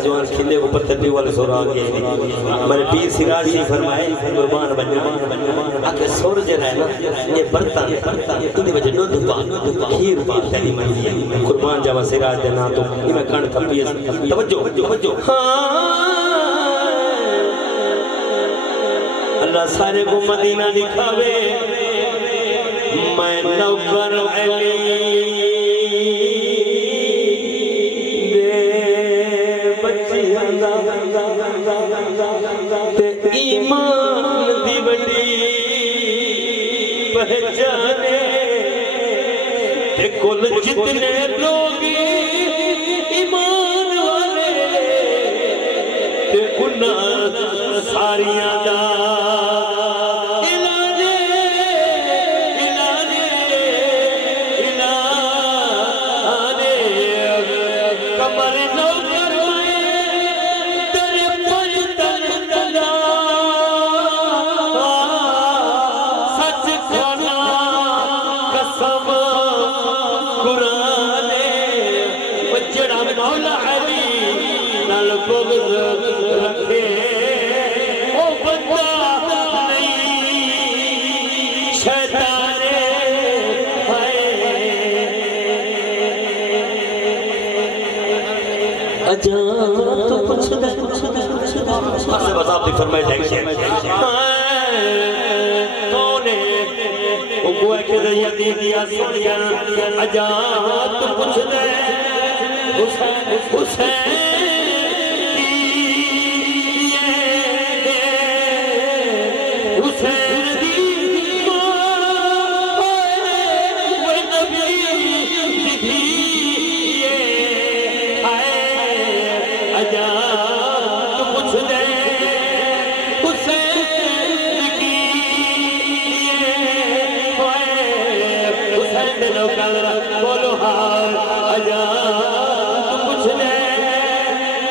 نوجوان کھلے کو پتھر پی والے سور آگے میرے پیر سراج جی فرمائے قربان بننے آکے سور جنہ ہے نا یہ برطان انہیں وجہ نو دپا کھیر پاک تیری مرضی ہے قربان جاوہ سراج دینا تو یہ میں کھانڈ کپی ہے توجہ اللہ سارے کو مدینہ دکھاوے میں نوکر علی دے بچی تے ایمان دی بڑی پہچانے تے کل جتنے لوگ ایمان والے تے انہاں ساریاں دا تو کچھ اسے بس آپ نے فرمائے دیکھیں تو نے وہ ہے کہ ذیدی دیا سنیا اجات تو کچھ دے حسین بولو ہار اجا کچھ لے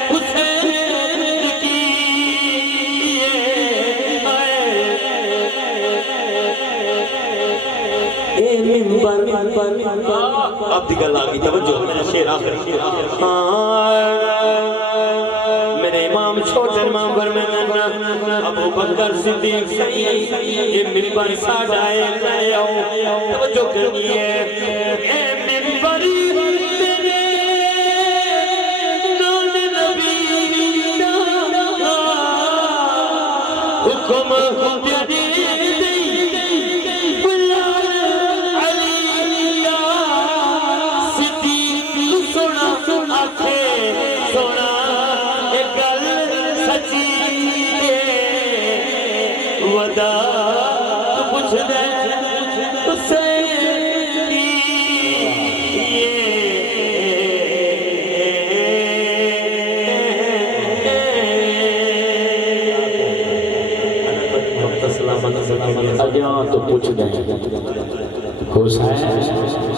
حسین کی اے منبر اب دیگر لاغی توجہ میرا شیر آخری میرے امام چھوٹے امام برمین ابو بکر صدیق صحیح یہ منبر ساڑھ آئے میں آؤں توجہ کرنی ہے تو پوچھ دیں حسین